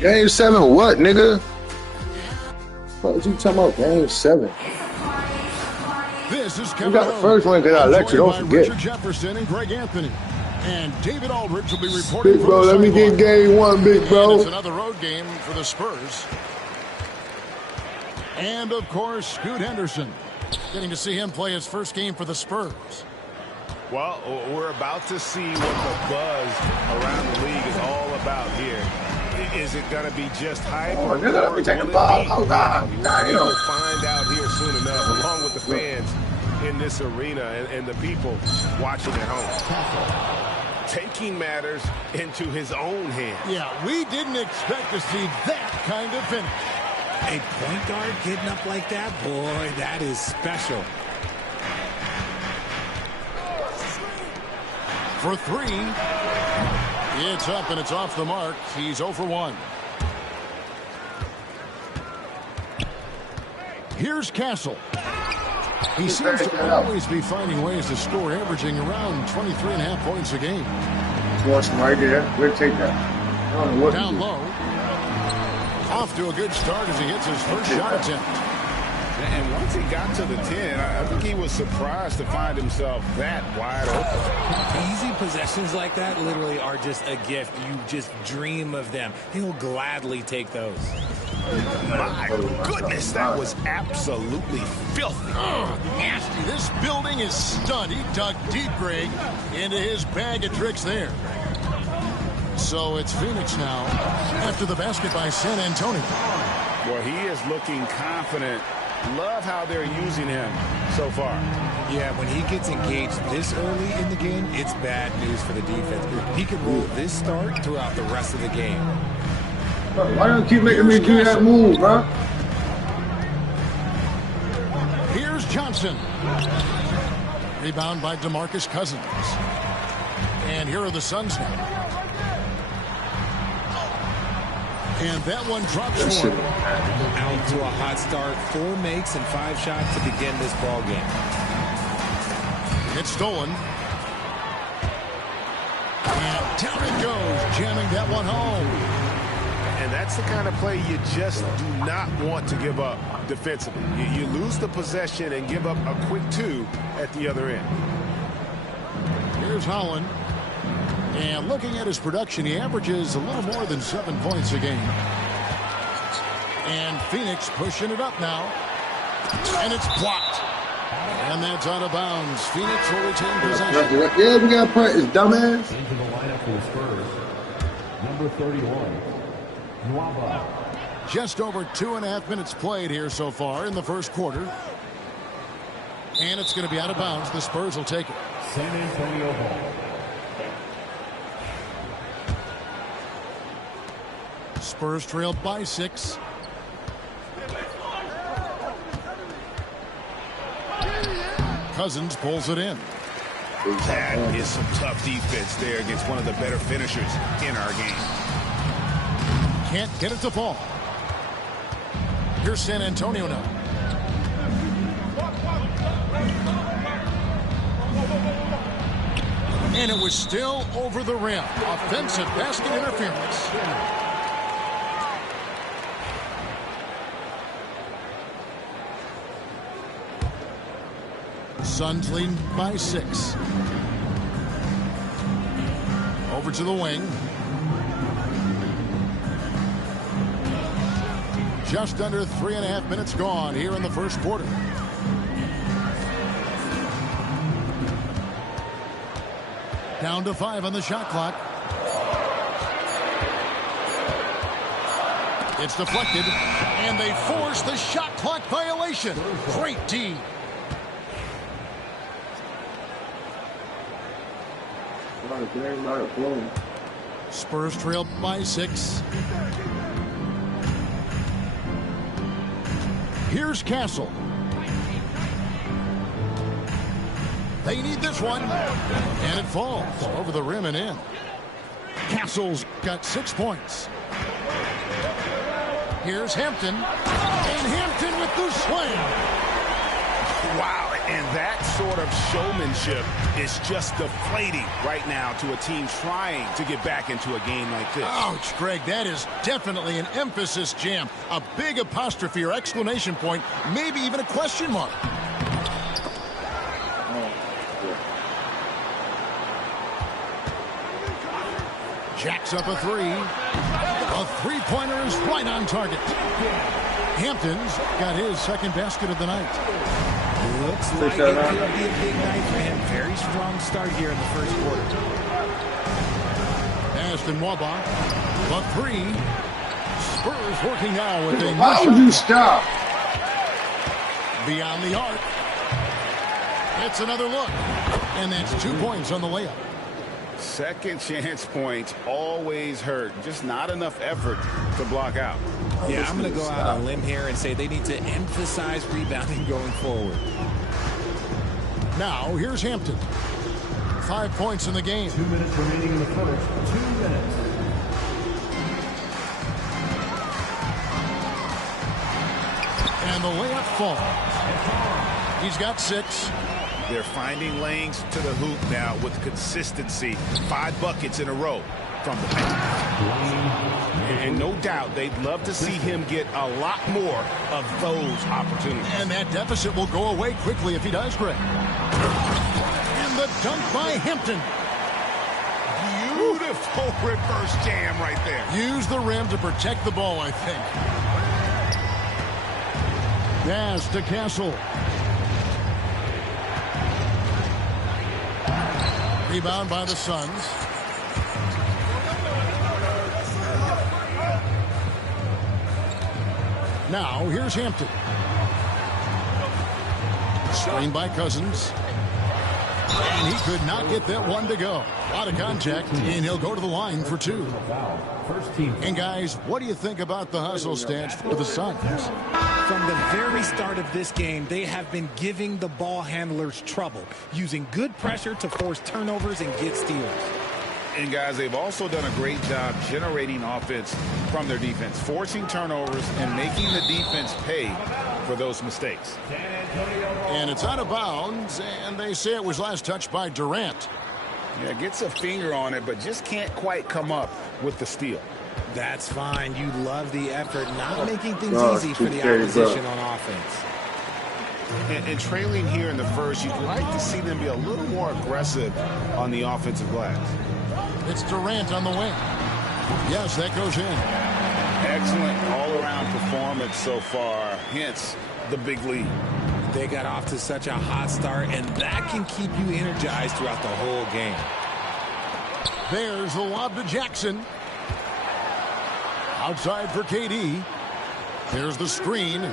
Game 7 what, nigga? What you talking about? Game 7. This is You got the first one because I let you, don't forget. Richard Jefferson and Greg Anthony. And David Aldridge will be reporting Big bro, let me get game 1, big bro. And it's another road game for the Spurs. And, of course, Scoot Henderson. Getting to see him play his first game for the Spurs. Well, we're about to see what the buzz around the league is all about here. Is it going to be just hype? Oh, nigga, let me take the ball. Oh, God. We'll find out here soon enough, along with the fans in this arena and the people watching at home. Taking matters into his own hands. Yeah, we didn't expect to see that kind of finish. A point guard getting up like that, boy, that is special. For 3. It's up and it's off the mark. He's 0 for 1. Here's Castle. He seems to always be finding ways to score, averaging around 23.5 points a game. Force him right there. We'll take that. I don't know what down low. Off to a good start as he hits his first shot attempt. And once he got to the 10, I think he was surprised to find himself that wide open. Easy possessions like that literally are just a gift. You just dream of them. He'll gladly take those. My goodness, that was absolutely filthy. Oh, nasty. This building is stunned. He dug deep, Greg, into his bag of tricks there. So it's Phoenix now after the basket by San Antonio. Well, he is looking confident. Love how they're using him so far. Yeah, when he gets engaged this early in the game, it's bad news for the defense. He can roll this start throughout the rest of the game. Why don't you keep making me do that move, huh? Here's Johnson. Rebound by DeMarcus Cousins. And here are the Suns now. And that one drops for him. Out to a hot start. 4 makes and 5 shots to begin this ball game. It's stolen. And down it goes, jamming that one home. And that's the kind of play you just do not want to give up defensively. You lose the possession and give up a quick 2 at the other end. Here's Holland. And looking at his production, he averages a little more than 7 points a game. And Phoenix pushing it up now. And it's blocked. And that's out of bounds. Phoenix will retain possession. Yeah, we got to practice, dumbass. Into the lineup for the Spurs, number 31, Nwaba. Just over 2.5 minutes played here so far in the first quarter. And it's going to be out of bounds. The Spurs will take it. San Antonio Hall. Spurs trail by 6. Cousins pulls it in. That is some tough defense there against one of the better finishers in our game. Can't get it to fall. Here's San Antonio now. And it was still over the rim. Offensive basket interference. Suns lead by 6. Over to the wing. Just under 3.5 minutes gone here in the first quarter. Down to 5 on the shot clock. It's deflected, and they force the shot clock violation. Great D. Spurs trail by 6. Here's Castle. They need this one. And it falls over the rim and in. Castle's got 6 points. Here's Hampton. And Hampton with the slam. Wow, And that sort of showmanship is just deflating right now to a team trying to get back into a game like this. Ouch, Greg, that is definitely an emphasis jam. A big apostrophe or exclamation point, maybe even a question mark. Jacks up a three. A three-pointer is right on target. Hampton's got his second basket of the night. Looks like it could be a big night for him. Very strong start here in the first quarter. Aston Wabach, a three. Spurs working now with a Why would you stop? beyond the arc. It's another look. And that's 2 points on the layup. Second chance points always hurt. Just not enough effort to block out. Yeah, I'm going to go out on a limb here and say they need to emphasize rebounding going forward. Now, here's Hampton. 5 points in the game. 2 minutes remaining in the first. 2 minutes. And the layup falls. He's got 6. They're finding lanes to the hoop now with consistency. 5 buckets in a row from the paint. And no doubt they'd love to see him get a lot more of those opportunities. And that deficit will go away quickly if he does, Greg. And the dunk by Hampton. Beautiful reverse jam right there. Use the rim to protect the ball, I think. Pass to Castle. Rebound by the Suns. Now, here's Hampton. Screen by Cousins. And he could not get that one to go. A lot of contact, and he'll go to the line for 2. First team. And guys, what do you think about the hustle stats for the Suns? From the very start of this game, they have been giving the ball handlers trouble, using good pressure to force turnovers and get steals. And guys, they've also done a great job generating offense from their defense, forcing turnovers and making the defense pay for those mistakes. And it's out of bounds, and they say it was last touched by Durant. Yeah, gets a finger on it, but just can't quite come up with the steal. That's fine. You love the effort, not making things easy for the opposition on offense. And trailing here in the first, you'd like to see them be a little more aggressive on the offensive glass. It's Durant on the wing. Yes, that goes in. Excellent all-around performance so far, hence the big lead. They got off to such a hot start, and that can keep you energized throughout the whole game. There's the lob to Jackson. Outside for KD. There's the screen.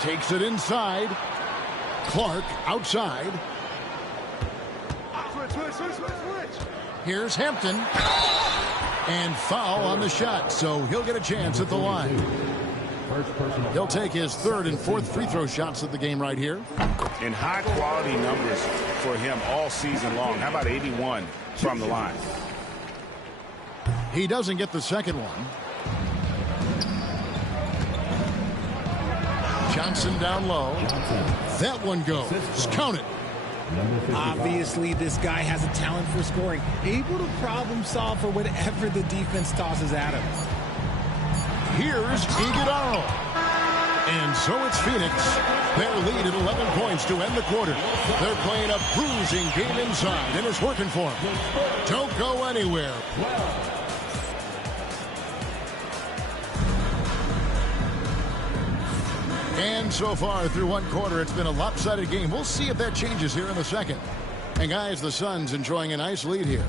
Takes it inside. Clark outside. Here's Hampton. And foul on the shot, so he'll get a chance at the line. He'll take his 3rd and 4th free throw shots of the game right here. And high-quality numbers for him all season long. How about 81 from the line? He doesn't get the second one. Johnson down low. That one goes. Count it. Obviously, this guy has a talent for scoring, able to problem solve for whatever the defense tosses at him. Here's Iguodala. And so it's Phoenix. Their lead at 11 points to end the quarter. They're playing a bruising game inside, and it's working for them. Don't go anywhere. And so far through one quarter, it's been a lopsided game. We'll see if that changes here in the second. And guys, the Suns enjoying a nice lead here.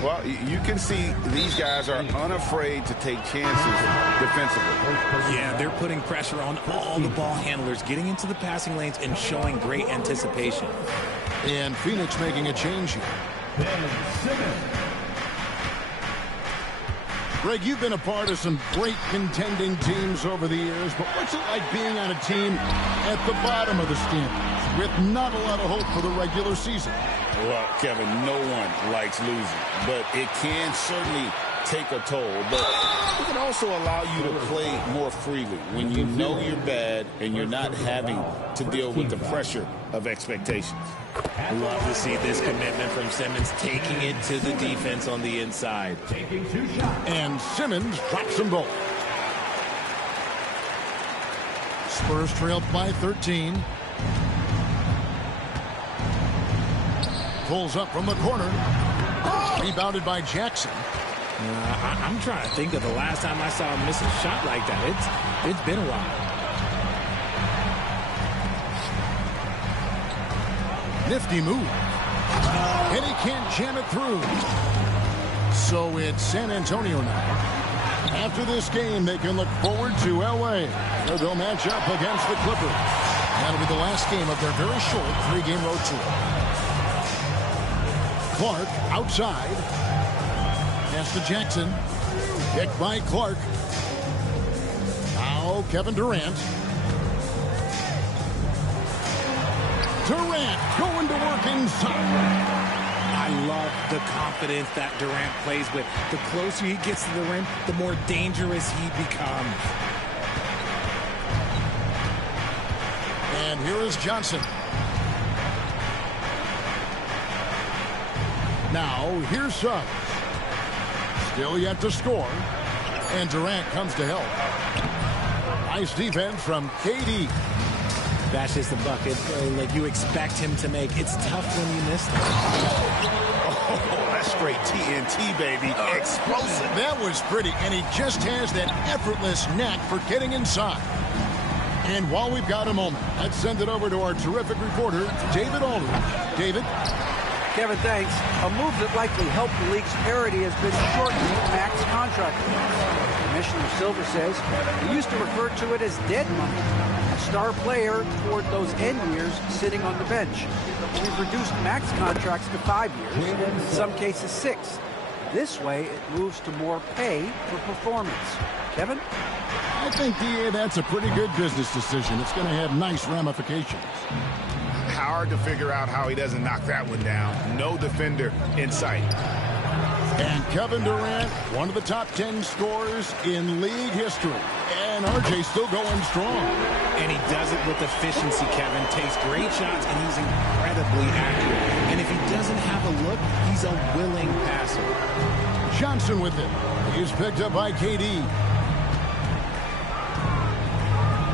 Well, you can see these guys are unafraid to take chances defensively. Yeah, they're putting pressure on all the ball handlers, getting into the passing lanes and showing great anticipation. And Phoenix making a change here. Greg, you've been a part of some great contending teams over the years, but what's it like being on a team at the bottom of the standings with not a lot of hope for the regular season? Well, Kevin, no one likes losing, but it can certainly take a toll, but it can also allow you to play more freely when you know you're bad and you're not having to deal with the pressure of expectations. Love to see this commitment from Simmons, taking it to the defense on the inside. And Simmons drops them both. Spurs trailed by 13. Pulls up from the corner. Rebounded by Jackson. I'm trying to think of the last time I saw him miss a shot like that. It's been a while. Nifty move. And he can't jam it through. So it's San Antonio now. After this game, they can look forward to L.A., where they'll match up against the Clippers. That'll be the last game of their very short 3-game road tour. Clark outside. Pass to Jackson. Kicked by Clark. Now Kevin Durant. Durant going to work inside. I love the confidence that Durant plays with. The closer he gets to the rim, the more dangerous he becomes. And here is Johnson. Now here's Suggs. Still yet to score. And Durant comes to help. Nice defense from KD. That's just a bucket like you expect him to make. It's tough when you miss that. Oh, that's straight TNT, baby. Explosive. That was pretty, and he just has that effortless knack for getting inside. And while we've got a moment, let's send it over to our terrific reporter, David Aldridge. David? Kevin, thanks. A move that likely helped the league's parity has been shortening max contract. Commissioner Silver says he used to refer to it as dead money. A star player toward those end years sitting on the bench. We've reduced max contracts to 5 years, in some cases 6. This way, it moves to more pay for performance. Kevin? I think, DA, that's a pretty good business decision. It's going to have nice ramifications. Hard to figure out how he doesn't knock that one down. No defender in sight. And Kevin Durant, one of the top 10 scorers in league history. And RJ still going strong. And he does it with efficiency, Kevin. Takes great shots, and he's incredibly accurate. And if he doesn't have a look, he's a willing passer. Johnson with it. He's picked up by KD.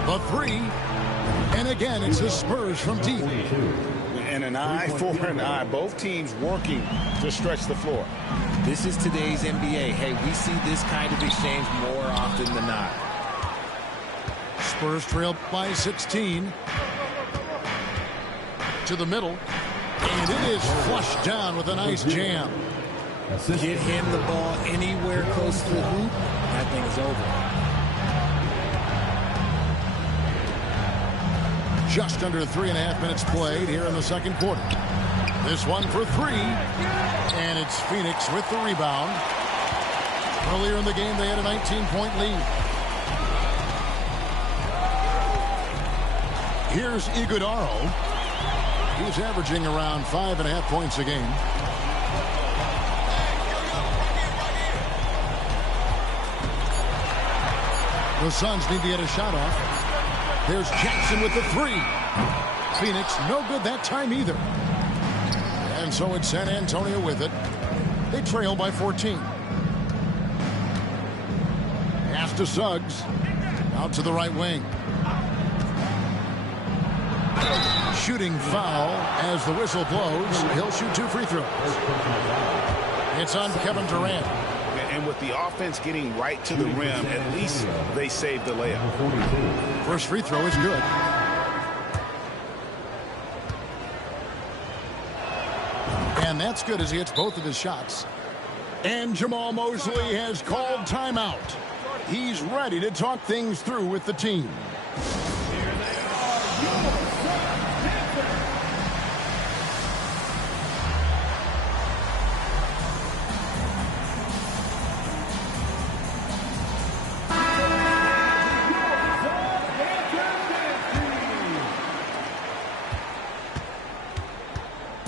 The three. And again, it's the Spurs from deep. And an eye for an eye. Both teams working to stretch the floor. This is today's NBA. Hey, we see this kind of exchange more often than not. Spurs trailed by 16. To the middle. And it is flushed down with a nice jam. Get him the ball anywhere close to the hoop, that thing is over. Just under 3.5 minutes played here in the second quarter. This one for three. And it's Phoenix with the rebound. Earlier in the game, they had a 19-point lead. Here's Iguodala. He's averaging around 5.5 points a game. The Suns need to get a shot off. There's Jackson with the three. Phoenix, no good that time either. And so it's San Antonio with it. They trail by 14. Pass to Suggs. Out to the right wing. Shooting foul as the whistle blows. He'll shoot 2 free throws. It's on Kevin Durant. And with the offense getting right to the rim, at least they saved the layup. First free throw is good. And that's good as he hits both of his shots. And Jamal Mosley has called timeout. He's ready to talk things through with the team.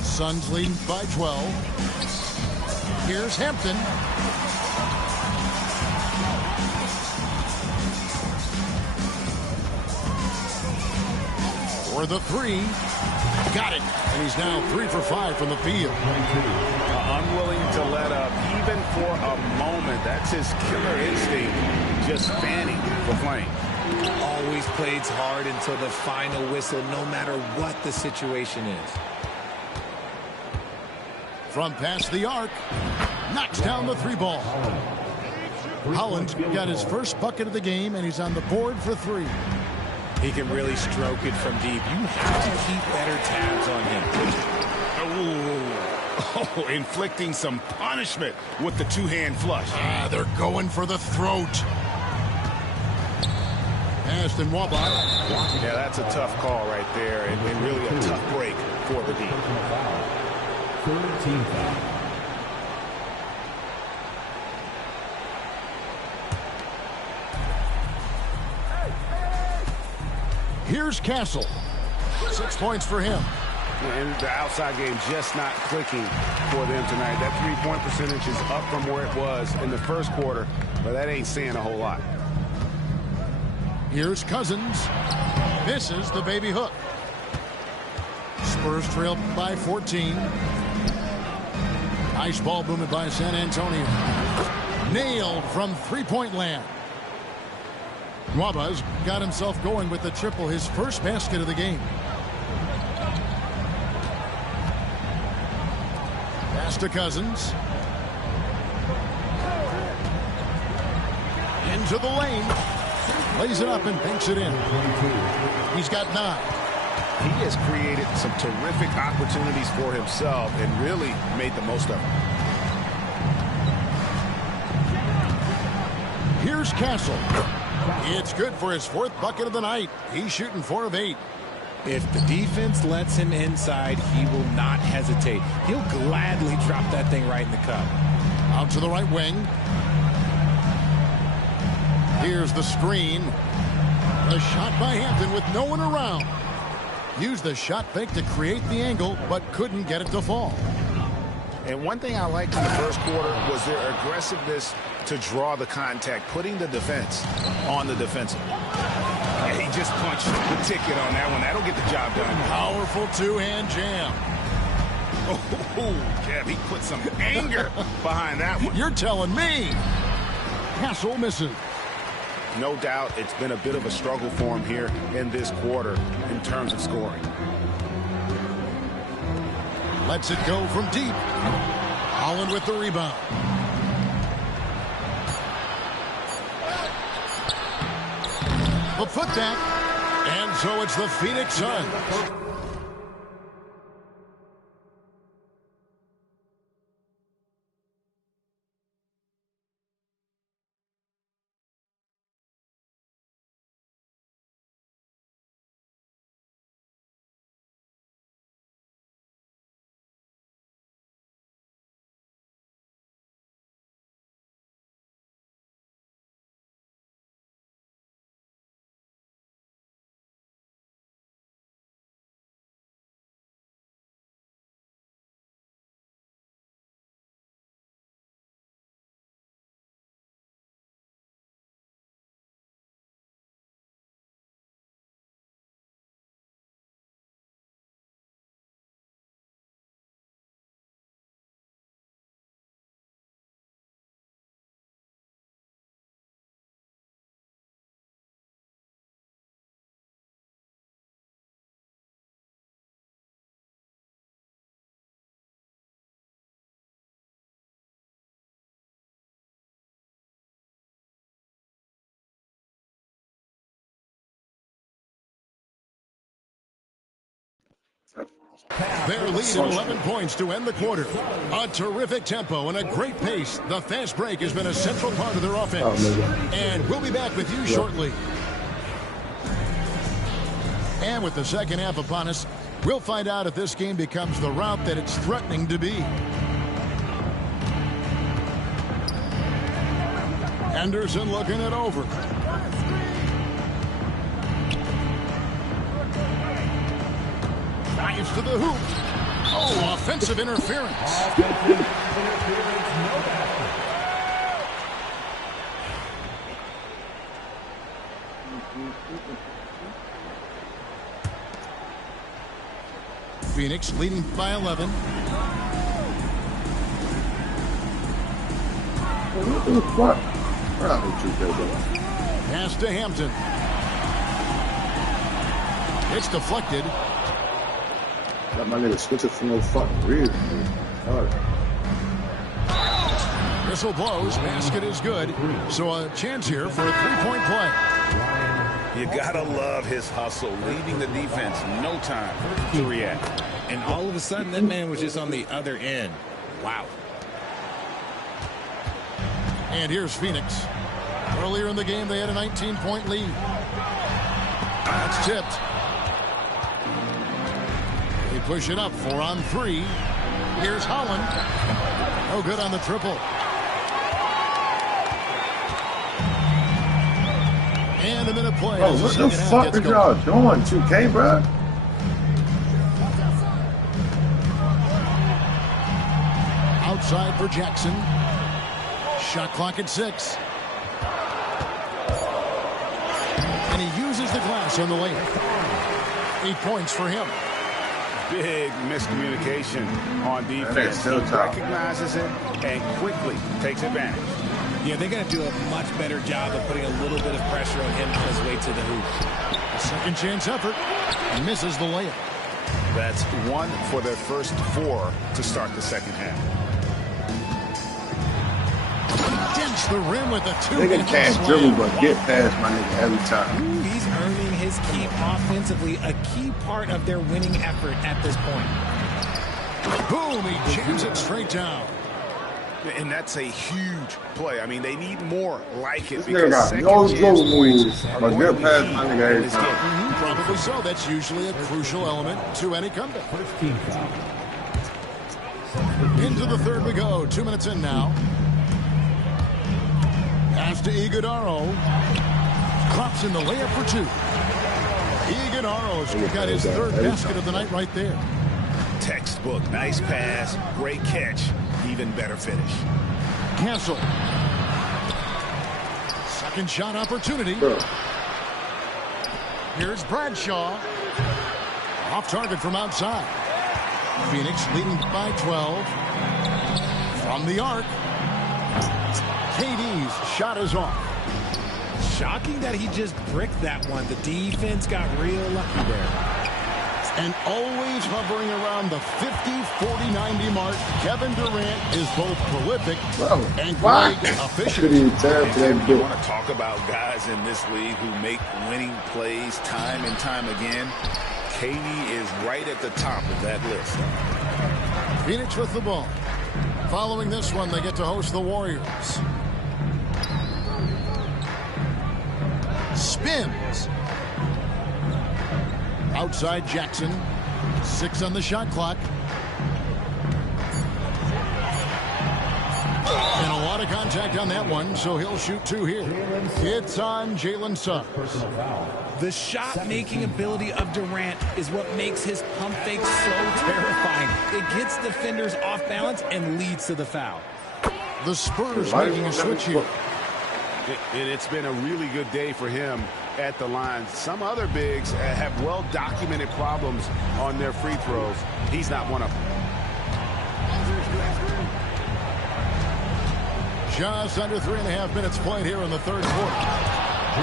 Suns leading by 12. Here's Hampton. for the three. Got it. And he's now 3 for 5 from the field. Unwilling to let up, even for a moment. That's his killer instinct, just fanning the flame. Always plays hard until the final whistle, no matter what the situation is. From past the arc, knocks down the 3 ball. Holland got his first bucket of the game, and he's on the board for 3. He can really stroke it from deep. You have to keep better tabs on him. Oh, inflicting some punishment with the 2-hand flush. They're going for the throat. Passed and Waba. Yeah, that's a tough call right there, and really a tough break for the D. Third team foul. Here's Castle. 6 points for him. And the outside game just not clicking for them tonight. That 3-point percentage is up from where it was in the first quarter, but that ain't saying a whole lot. Here's Cousins. Misses the baby hook. Spurs trail by 14. Nice ball movement by San Antonio. Nailed from 3-point land. Waba's got himself going with the triple, his first basket of the game. Pass to Cousins. Into the lane. Lays it up and banks it in. He's got 9. He has created some terrific opportunities for himself and really made the most of them. Here's Castle. It's good for his 4th bucket of the night. He's shooting 4 of 8. If the defense lets him inside, he will not hesitate. He'll gladly drop that thing right in the cup. Out to the right wing. Here's the screen. A shot by Hampton with no one around. Used the shot fake to create the angle, but couldn't get it to fall. And one thing I liked in the first quarter was their aggressiveness to draw the contact, putting the defense on the defensive. And he just punched the ticket on that one. That'll get the job done. Powerful 2-hand jam. Oh, Kev, he put some anger behind that one. You're telling me. Castle misses. No doubt it's been a bit of a struggle for him here in this quarter in terms of scoring. Lets it go from deep. Holland with the rebound. A foot that. And so it's the Phoenix Suns. Their lead at 11 points to end the quarter. A terrific tempo and a great pace. The fast break has been a central part of their offense. And we'll be back with you shortly. And with the second half upon us, we'll find out if this game becomes the route that it's threatening to be. Anderson looking it over. Drives to the hoop. Oh, offensive interference. Phoenix leading by 11. What the fuck? Pass to Hampton. It's deflected. Let my nigga switch it for no fucking reason. Whistle blows. Basket is good. So a chance here for a three-point play. You gotta love his hustle, leaving the defense no time to react. And all of a sudden, that man was just on the other end. Wow. And here's Phoenix. Earlier in the game, they had a 19-point lead. That's tipped. They push it up, 4 on 3. Here's Holland. No good on the triple. And a minute play. Oh, what the fuck are y'all doing, 2K, bro? Outside for Jackson. Shot clock at 6. And he uses the glass on the layup. 8 points for him. Big miscommunication on defense. He recognizes it and quickly takes advantage. Yeah, they're going to do a much better job of putting a little bit of pressure on him on his way to the hoop. A second chance effort. Misses the layup. That's 1 for their first 4 to start the second half. Dents the rim with a 2. Nigga can't dribble but get past my nigga every time. Ooh, he's earning his keep offensively, a key part of their winning effort at this point. Boom, he jams it straight down. And that's a huge play. I mean, they need more like it. This nigga got no dribble moves, but get past my nigga every time. Probably so. That's usually a crucial element to any comeback. First team foul. Into the third we go. 2 minutes in now. Pass to Iguodaro. Drops in the layup for 2. Iguodaro's got his third basket of the night right there. Textbook. Nice pass. Great catch. Even better finish. Cancel. Second shot opportunity. Here's Bradshaw. Off target from outside. Phoenix leading by 12. From the arc. KD's shot is off. Shocking that he just bricked that one. The defense got real lucky there. And always hovering around the 50, 40, 90 mark, Kevin Durant is both prolific and great efficient. You want to talk about guys in this league who make winning plays time and time again? KD is right at the top of that list. Phoenix with the ball. Following this one, they get to host the Warriors. Spins. Outside Jackson. 6 on the shot clock. And a lot of contact on that one, so he'll shoot 2 here. It's on Jalen Suggs. The shot-making ability of Durant is what makes his pump fake so terrifying. It gets defenders off balance and leads to the foul. The Spurs making a switch here. And it's been a really good day for him at the line. Some other bigs have well-documented problems on their free throws. He's not one of them. Just under 3.5 minutes played here in the third quarter.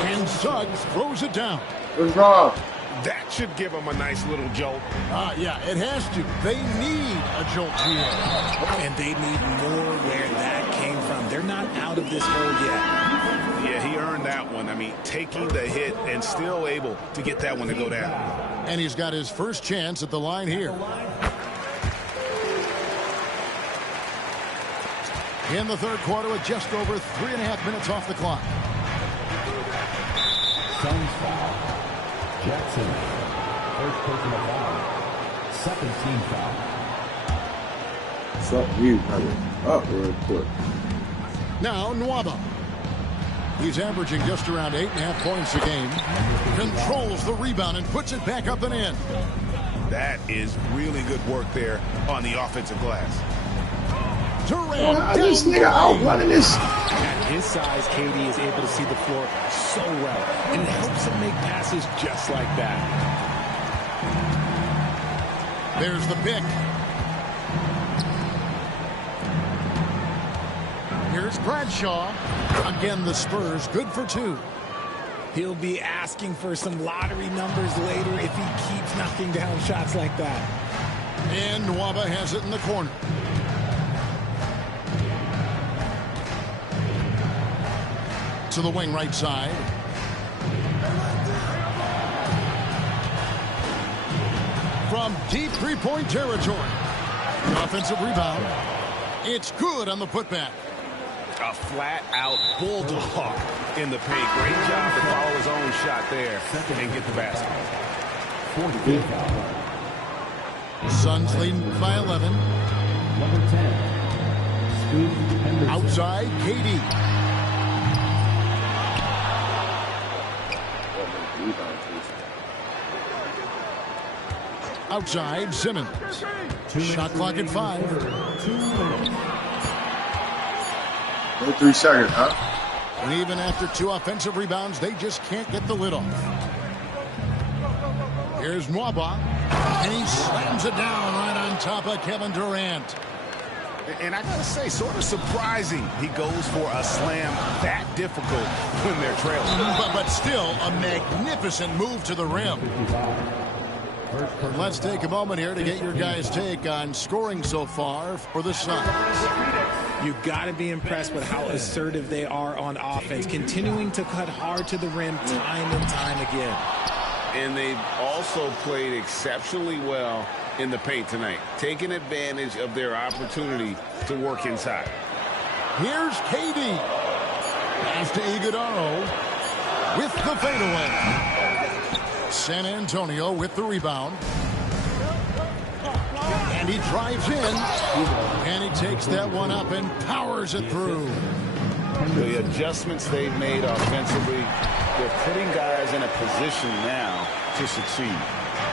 And Suggs throws it down. What's wrong? That should give him a nice little jolt. Yeah, it has to. They need a jolt here. And they need more where that came from. They're not out of this hole yet. Yeah, he earned that one. I mean, taking the hit and still able to get that one to go down. And he's got his first chance at the line here. In the third quarter with just over 3.5 minutes off the clock. Suns foul. Jackson. First personal foul. Second team foul. What's up, you, brother? Up real quick. Now, Nwaba. He's averaging just around 8.5 points a game. Controls the rebound and puts it back up and in. That is really good work there on the offensive glass. Durant This nigga out running this. At his size, KD is able to see the floor so well, and it helps him make passes just like that. There's the pick. Here's Bradshaw. Again, the Spurs good for 2. He'll be asking for some lottery numbers later if he keeps knocking down shots like that. And Nwaba has it in the corner. To the wing right side. From deep three-point territory. The offensive rebound. It's good on the putback. A flat-out bulldog in the paint. Great job to follow his own shot there and get the basket. Suns leading by 11. Number 10, Scoot Henderson. Outside, KD. Outside, Simmons. Shot clock at 5. 3 seconds, huh? And even after 2 offensive rebounds, they just can't get the lid off. Here's Nwaba. And he slams it down right on top of Kevin Durant. And I got to say, sort of surprising he goes for a slam that difficult when they're trailing. But still, a magnificent move to the rim. Let's take a moment here to get your guys' take on scoring so far for the Suns. You've got to be impressed with how assertive they are on offense, continuing to cut hard to the rim time and time again. And they've also played exceptionally well in the paint tonight, taking advantage of their opportunity to work inside. Here's KD. Pass to Iguodala with the fadeaway. San Antonio with the rebound. And he drives in. And he takes that one up and powers it through. The adjustments they've made offensively, they're putting guys in a position now to succeed.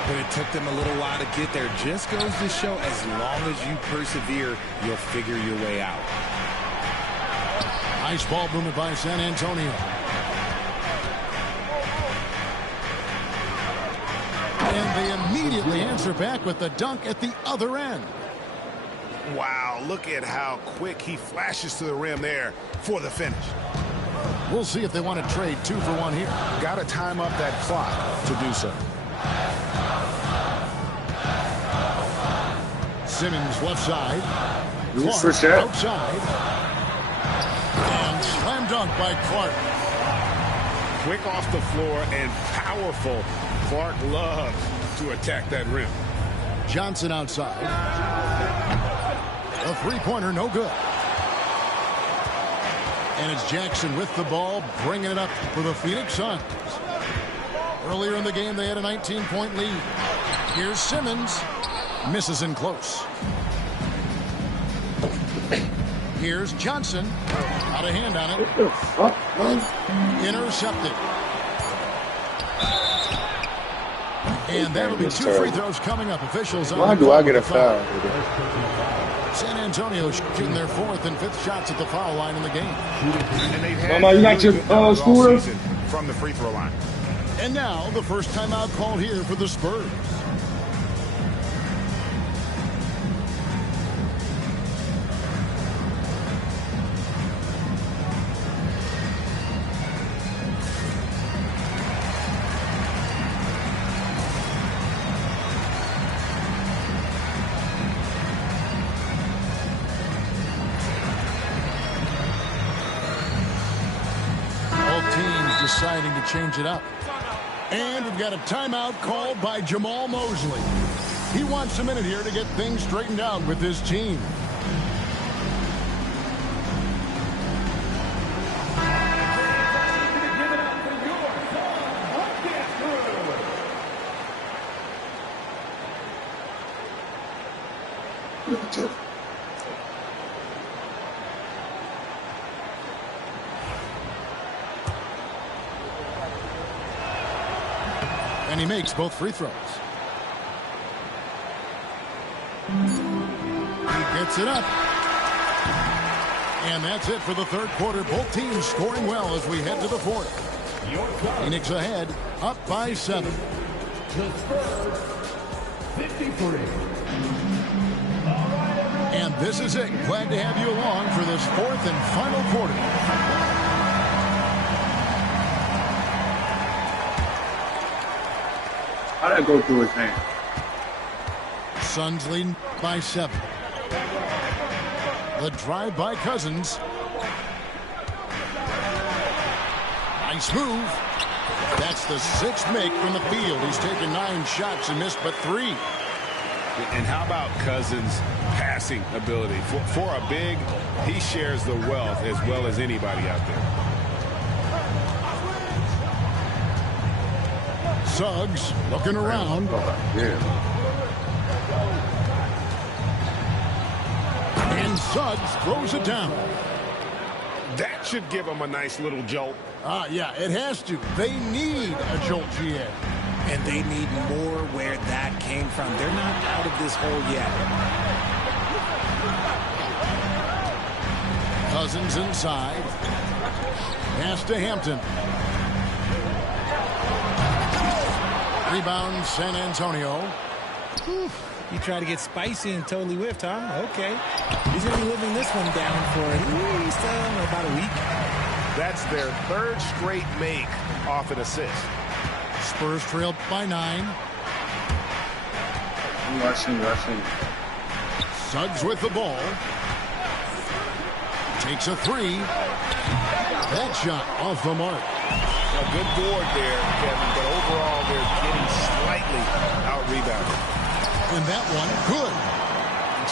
But it took them a little while to get there. Just goes to show, as long as you persevere, you'll figure your way out. Nice ball movement by San Antonio. And they immediately answer back with the dunk at the other end. Wow, look at how quick he flashes to the rim there for the finish. We'll see if they want to trade 2 for 1 here. Got to time up that clock to do so. Simmons left side. Clark outside. And slam dunk by Clark. Quick off the floor and powerful. Clark loves to attack that rim. Johnson outside. A three-pointer, no good. And it's Jackson with the ball, bringing it up for the Phoenix Suns. Earlier in the game, they had a 19-point lead. Here's Simmons. Misses in close. Here's Johnson. Out of hand on it. What the fuck, man? Intercepted. And that'll be 2 free throws coming up. Officials on. Why do I get a foul? San Antonio shooting their 4th and 5th shots at the foul line in the game. And they've had Mama, you got your good numbers all scorer? season from the free throw line. And now the first timeout called here for the Spurs. Deciding to change it up. And we've got a timeout called by Jamal Mosley. He wants a minute here to get things straightened out with his team. And he makes both free throws. He gets it up. And that's it for the third quarter. Both teams scoring well as we head to the fourth. Phoenix ahead, up by 7. 53. And this is it. Glad to have you along for this fourth and final quarter. How'd that go through his hand? Suns leading by 7. The drive by Cousins. Nice move. That's the 6th make from the field. He's taken 9 shots and missed but 3. And how about Cousins' passing ability? For a big, he shares the wealth as well as anybody out there. Suggs looking around. Yeah. And Suggs throws it down. That should give him a nice little jolt. Yeah, it has to. They need a jolt, GA. And they need more where that came from. They're not out of this hole yet. Cousins inside. Pass to Hampton. Rebound, San Antonio. You try to get spicy and totally whiffed, huh? Okay. He's going to be living this one down for at least about a week. That's their 3rd straight make off an assist. Spurs trailed by 9. Rushing. Suggs with the ball. Takes a 3. That shot off the mark. A good board there, Kevin, but overall they're getting slightly out-rebounded. And that one, good.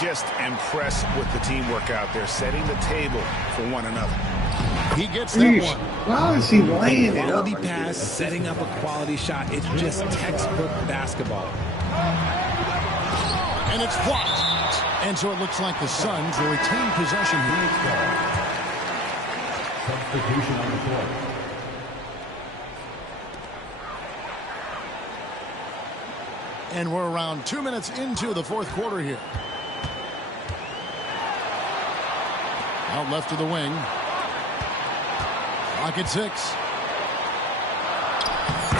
Just impressed with the teamwork out there, setting the table for one another. He gets that one. Why is he laying it up? Quality pass, setting up a quality shot. It's just textbook basketball. And it's blocked. And so it looks like the Suns will retain possession here. Substitution on the floor. And we're around 2 minutes into the 4th quarter here. Out left to the wing. Clock at 6.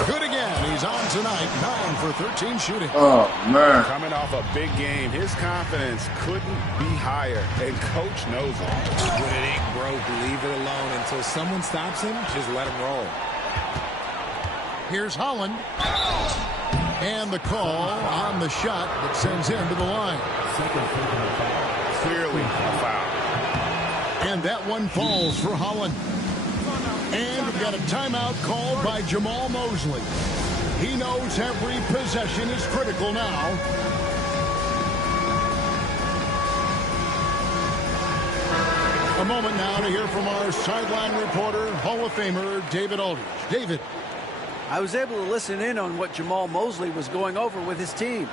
Good again. He's on tonight. 9 for 13 shooting. Oh, man. Coming off a big game, his confidence couldn't be higher, and coach knows it. When it ain't broke, leave it alone. Until someone stops him, just let him roll. Here's Holland. And the call on the shot that sends him to the line. Clearly a foul. And that one falls for Holland. And we've got a timeout called by Jamal Mosley. He knows every possession is critical now. A moment now to hear from our sideline reporter, Hall of Famer David Aldridge. David. I was able to listen in on what Jamal Mosley was going over with his team.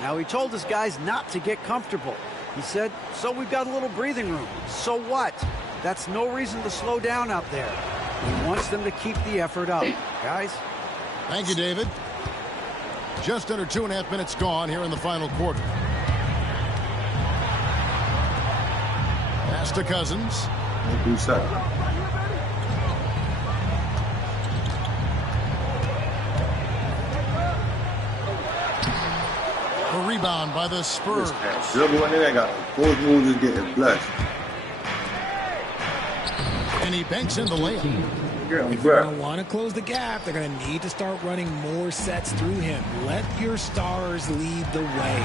Now, he told his guys not to get comfortable. He said, so we've got a little breathing room. So what? That's no reason to slow down out there. He wants them to keep the effort up. Guys? Thank you, David. Just under 2.5 minutes gone here in the final quarter. Pass to Cousins. Do something. A rebound by the Spurs. Dribble in there, got both moves is getting blessed. And he banks in the layup. If they're going to want to close the gap, they're going to need to start running more sets through him. Let your stars lead the way.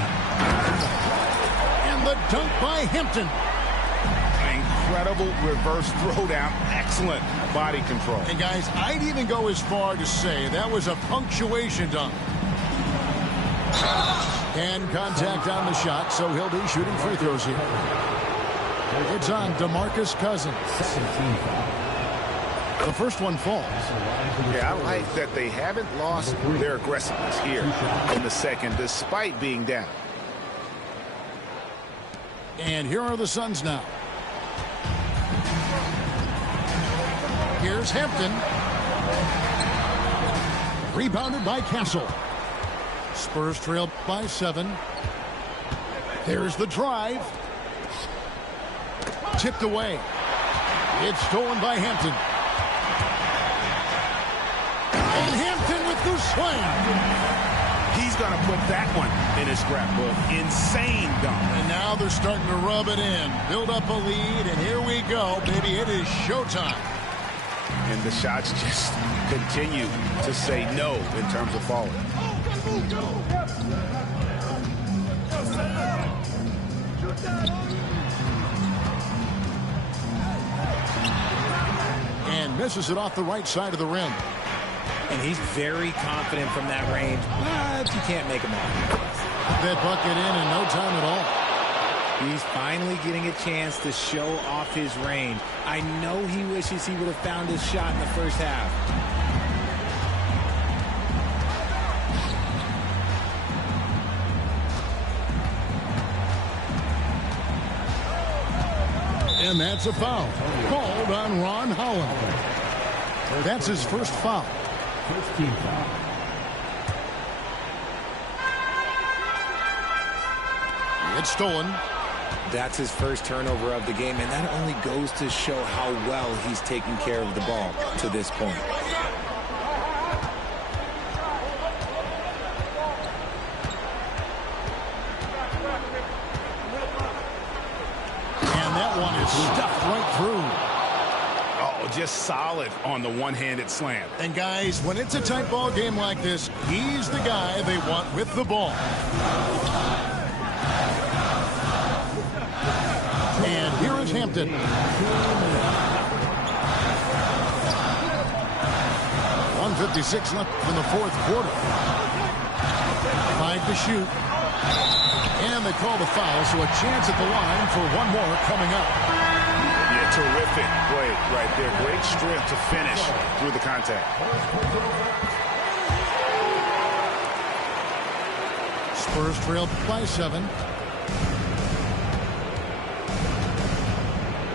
And the dunk by Hampton. Incredible reverse throwdown. Excellent body control. And guys, I'd even go as far to say that was a punctuation dunk. And contact on the shot, so he'll be shooting free throws here. It's on DeMarcus Cousins. The first one falls. Yeah, I like that they haven't lost their aggressiveness here in the second, despite being down. And here are the Suns now. Here's Hampton. Rebounded by Castle. Spurs trail by 7. There's the drive. Tipped away. It's stolen by Hampton. And Hampton with the slam. He's going to put that one in his scrapbook. Insane dunk. And now they're starting to rub it in. Build up a lead, and here we go, baby. It is showtime. And the shots just continue to say no in terms of falling. And misses it off the right side of the rim. And he's very confident from that range, but you can't make him all. That bucket in no time at all. He's finally getting a chance to show off his range. I know he wishes he would have found his shot in the first half. And that's a foul called on Ron Holland. That's his first foul. First team foul. It's stolen. That's his first turnover of the game, and that only goes to show how well he's taken care of the ball to this point. And that one is stuffed right through. Oh, just solid on the one-handed slam. And guys, when it's a tight ball game like this, he's the guy they want with the ball. And here is Hampton. 1:56 left in the fourth quarter. 5 to shoot. And they call the foul, so a chance at the line for one more coming up. Yeah, terrific play right there. Great strength to finish through the contact. Spurs trailed by 7.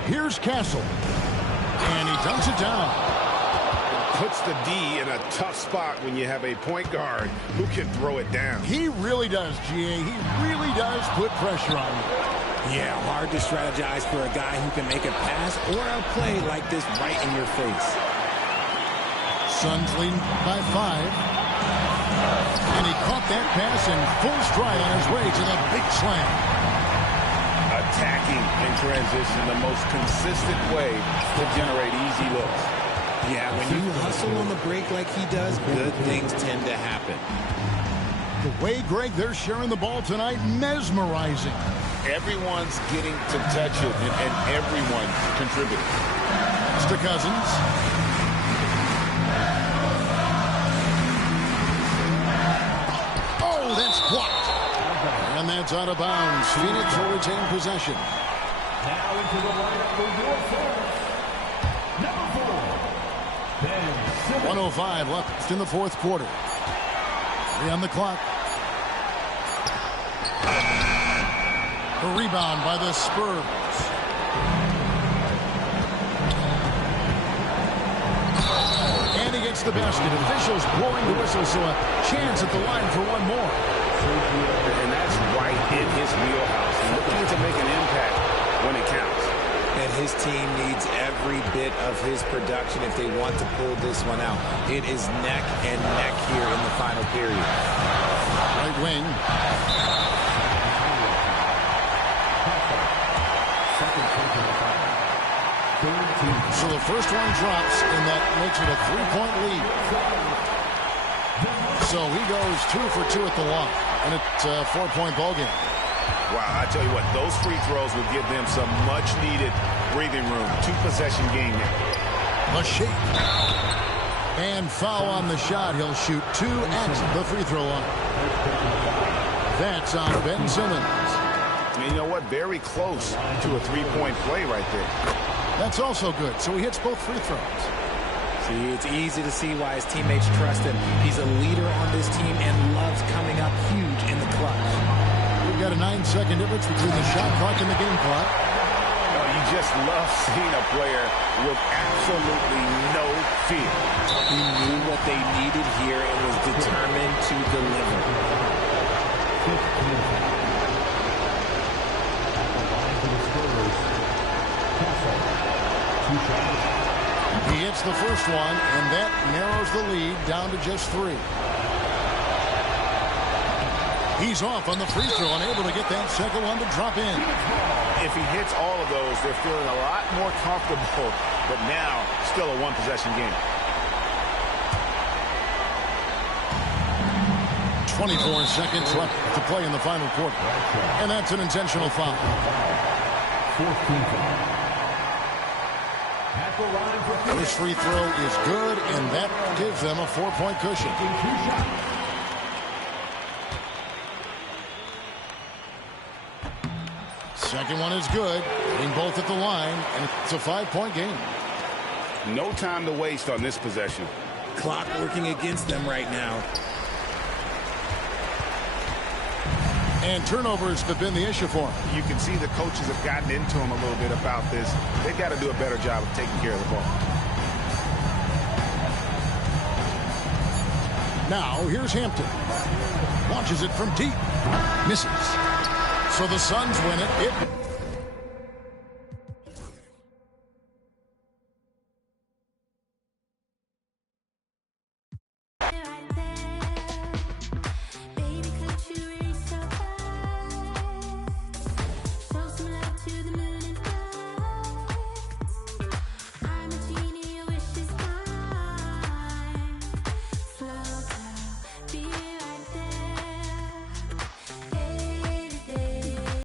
Here's Castle. And he dunks it down. Puts the D in a tough spot when you have a point guard who can throw it down. He really does, GA. He really does put pressure on you. Yeah, hard to strategize for a guy who can make a pass or a play like this right in your face. Suns leading by 5. And he caught that pass in full stride on his way to the big slam. Attacking in transition, the most consistent way to generate easy looks. Yeah, when you hustle on the break like he does, good things tend to happen. The way, Greg, they're sharing the ball tonight, mesmerizing. Everyone's getting to touch it, and everyone's contributing. It's to Cousins. Oh, that's blocked. And that's out of bounds. Phoenix will retain possession. Now into the lineup for your first. Number 4, Ben Simmons. 1:05 left in the fourth quarter. 3 on the clock. A rebound by the Spurs. And he gets the basket. Officials blowing the whistle, so a chance at the line for one more. And that's right in his wheelhouse. Looking to make an impact when it counts. And his team needs every bit of his production if they want to pull this one out. It is neck and neck here in the final period. Right wing. So the first one drops, and that makes it a 3-point lead. So he goes 2 for 2 at the line, and it's a 4-point ball game. Wow, I tell you what, those free throws will give them some much-needed breathing room. 2-possession game now. A shake. And foul on the shot. He'll shoot 2 at the free throw line. That's on Ben Simmons. And you know what? Very close to a 3-point play right there. That's also good. So he hits both free throws. See, it's easy to see why his teammates trust him. He's a leader on this team and loves coming up huge in the clutch. We've got a 9-second difference between the shot clock and the game clock. Oh, you just love seeing a player with absolutely no fear. He knew what they needed here and was determined to deliver. He hits the first one, and that narrows the lead down to just 3. He's off on the free throw, unable to get that second one to drop in. If he hits all of those, they're feeling a lot more comfortable, but now still a one-possession game. 24 seconds left to play in the final quarter. And that's an intentional foul. 14 foul. At the line for This free throw is good, and that gives them a 4-point cushion. two shots. Second one is good. Hitting both at the line, and it's a 5-point game. No time to waste on this possession. Clock working against them right now. And turnovers have been the issue for him. You can see the coaches have gotten into him a little bit about this. They've got to do a better job of taking care of the ball. Now, here's Hampton. Launches it from deep. Misses. So the Suns win it.